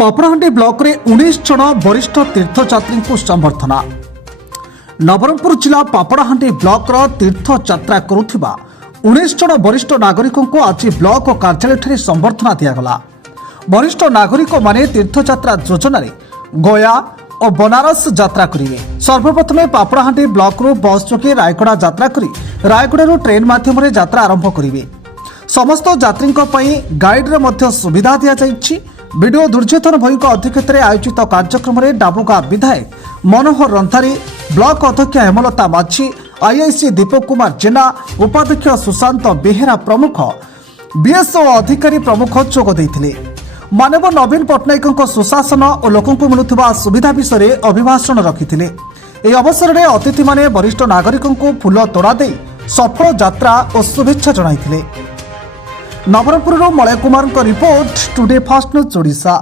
Papadahandi block रे 19 जन वरिष्ठ तीर्थयात्री को संबर्धना। नवरंगपुर जिला पापड़ाहांडी ब्लॉक रो तीर्थयात्रा करुथिबा 19 जन वरिष्ठ नागरिकों को आज ब्लॉक कार्यालय संबर्धना दिगला। वरिष्ठ नागरिक माने तीर्थयात्रा योजना गया और बनारस यात्रा करेंगे। सर्वप्रथमे पापड़ाहांडी ब्लॉक रू बस जोगे रायगड़ा यात्रा करी रायगड़ा ट्रेन माध्यम यात्रा आरंभ करेंगे। समस्त यात्री गाइड रे मध्य सुविधा दिया जाइछि। वीडियो दुर्योधन भई अध्यक्षतार आयोजित कार्यक्रम में डाबुगा विधायक मनोहर रंधारी, ब्लॉक अध्यक्ष हेमलता माझी, आईआईसी दीपक कुमार जेना, उपाध्यक्ष सुशांत बेहेरा प्रमुख बीएसओ अधिकारी प्रमुख जोग देइथिले। मानव नवीन पट्टनायक सुशासन और लोकंकु मिलुथिबा सुविधा विषय अभिभाषण रखिथिले। एही अवसर में अतिथि माने वरिष्ठ नागरिकों को फूल तोड़ा दे सफल यात्रा और शुभेच्छा जणाइथिले। Nabarangpur Malay Kumar report today fast news Odisha.